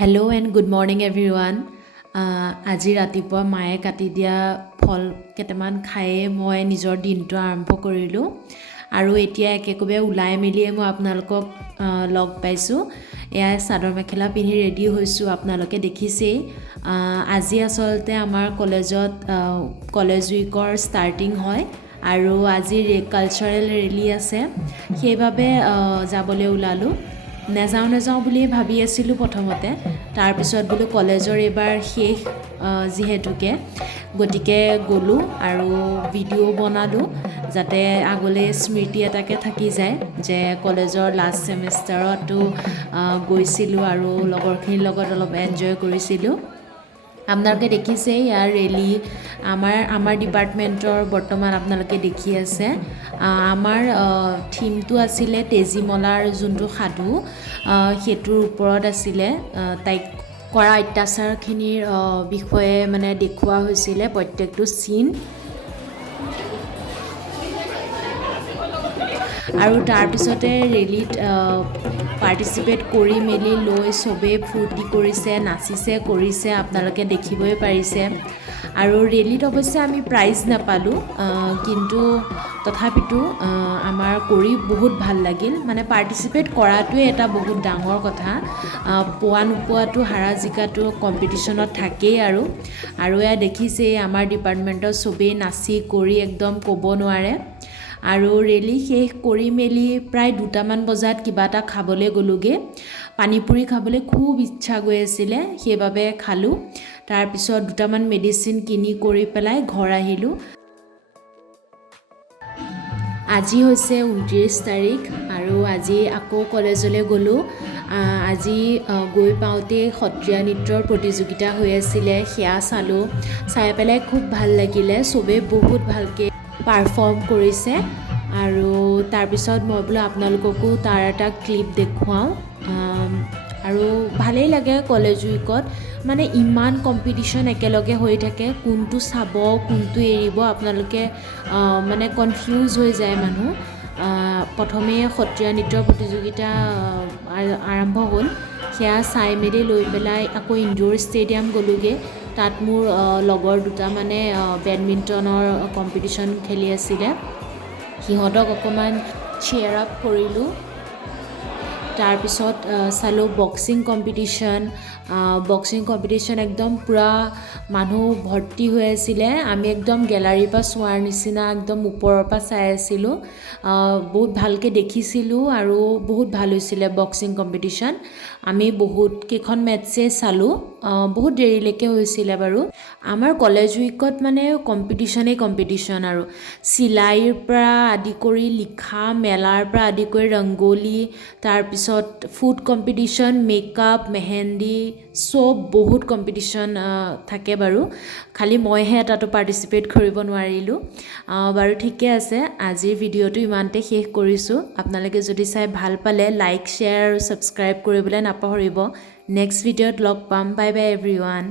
Hello' and good morning everyone. আজি ৰাতিপুৱা মায়ে কাটি দিয়া ফল কেইটামান খায়ে মই নিজৰ দিনটো আৰম্ভ কৰিলোঁ আৰু এতিয়া একেকোবে ওলাই মেলিয়ে মই আপোনালোকক লগ পাইছোঁ। এয়া চাদৰ মেখেলা পিন্ধি ৰেডি হৈছোঁ, আপোনালোকে দেখিছেই। আজি আচলতে আমাৰ কলেজত কলেজ উইকৰ ষ্টাৰ্টিং হয় আৰু আজি কালচাৰেল ৰেলী আছে, সেইবাবে যাবলৈ ওলালোঁ। নেযাওঁ বুলিয়ে ভাবি আছিলোঁ প্ৰথমতে, তাৰপিছত বোলো কলেজৰ এইবাৰ শেষ যিহেতুকে, গতিকে গ'লোঁ আৰু ভিডিঅ' বনালোঁ যাতে আগলৈ স্মৃতি এটাকে থাকি যায় যে কলেজৰ লাষ্ট ছেমিষ্টাৰতো গৈছিলোঁ আৰু লগৰখিনিৰ লগত অলপ এনজয় কৰিছিলোঁ। আপোনালোকে দেখিছেই ইয়াৰ ৰেলী আমাৰ ডিপাৰ্টমেণ্টৰ বৰ্তমান আপোনালোকে দেখি আছে। আমাৰ থিমটো আছিলে তেজীমলাৰ যোনটো সাধু, সেইটোৰ ওপৰত আছিলে। তাইক কৰা অত্যাচাৰখিনিৰ বিষয়ে মানে দেখুওৱা হৈছিলে প্ৰত্যেকটো চিন। আৰু তাৰপিছতে ৰেলীত পাৰ্টিচিপেট কৰি মেলি লৈ চবেই ফূৰ্তি কৰিছে, নাচিছে কৰিছে, আপোনালোকে দেখিবই পাৰিছে। আৰু ৰেলীত অৱশ্যে আমি প্ৰাইজ নাপালোঁ, কিন্তু তথাপিতো আমাৰ কৰি বহুত ভাল লাগিল। মানে পাৰ্টিচিপেট কৰাটোৱে এটা বহুত ডাঙৰ কথা, পোৱা নোপোৱাটো হাৰা জিকাটো কম্পিটিশ্যনত থাকেই। আৰু এয়া দেখিছেই আমাৰ ডিপাৰ্টমেণ্টৰ চবেই নাচি কৰি একদম ক'ব নোৱাৰে। আৰু ৰেলী শেষ কৰি মেলি প্ৰায় 2টামান বজাত কিবা এটা খাবলৈ গ'লোগৈ। পানীপুৰি খাবলৈ খুব ইচ্ছা গৈ আছিলে, সেইবাবে খালোঁ। তাৰপিছত 2টামান মেডিচিন কিনি কৰি পেলাই ঘৰ আহিলোঁ। আজি হৈছে 29 তাৰিখ আৰু আজি আকৌ কলেজলৈ গ'লোঁ। আজি গৈ পাওঁতেই সত্ৰীয়া নৃত্যৰ প্ৰতিযোগিতা হৈ আছিলে, সেয়া চালোঁ। চাই পেলাই খুব ভাল লাগিলে, চবেই বহুত ভালকৈ পাৰফৰ্ম কৰিছে। আৰু তাৰপিছত মই বোলো আপোনালোককো তাৰ এটা ক্লিপ দেখুৱাওঁ। আৰু ভালেই লাগে কলেজ উইকত, মানে ইমান কম্পিটিশ্যন একেলগে হৈ থাকে, কোনটো চাব কোনটো এৰিব আপোনালোকে মানে কনফিউজ হৈ যায় মানুহ। প্ৰথমেই সত্ৰীয়া নৃত্যৰ প্ৰতিযোগিতা আৰম্ভ হ'ল, সেয়া চাই মেলি লৈ পেলাই আকৌ ইনডোৰ ষ্টেডিয়াম গ'লোগৈ। তাত মোৰ লগৰ 2টা মানে বেডমিণ্টনৰ কম্পিটিশ্যন খেলি আছিলে, সিহঁতক অকণমান চিয়েৰ আপ কৰিলোঁ। তাৰপিছত চালোঁ বক্সিং কম্পিটিশ্যন একদম পূৰা মানুহ ভৰ্তি হৈ আছিলে। আমি একদম গেলাৰীৰ পৰা চোৱাৰ নিচিনা একদম ওপৰৰ পৰা চাই আছিলোঁ, বহুত ভালকৈ দেখিছিলোঁ আৰু বহুত ভাল হৈছিলে বক্সিং কম্পিটিশ্যন। আমি বহুত কেইখন মেটছেই চালোঁ, বহুত দেৰিলৈকে হৈছিলে বাৰু। আমাৰ কলেজ উইকত মানে কম্পিটিশ্যন আৰু চিলাইৰ পৰা আদি কৰি লিখা মেলাৰ পৰা আদি কৰি ৰংগলী, তাৰপিছত ফুড কম্পিটিশ্যন, মেকআপ, মেহেন্দি, চব বহুত কম্পিটিশ্যন থাকে বাৰু। খালি মইহে এটাতো পাৰ্টিচিপেট কৰিব নোৱাৰিলোঁ। বাৰু ঠিকে আছে, আজিৰ ভিডিঅ'টো ইমানতে শেষ কৰিছোঁ। আপোনালোকে যদি চাই ভাল পালে লাইক, শ্বেয়াৰ আৰু ছাবস্ক্ৰাইব কৰিবলৈ নাপাহৰিব। নেক্সট ভিডিঅ'ত লগ পাম। Bye bye everyone.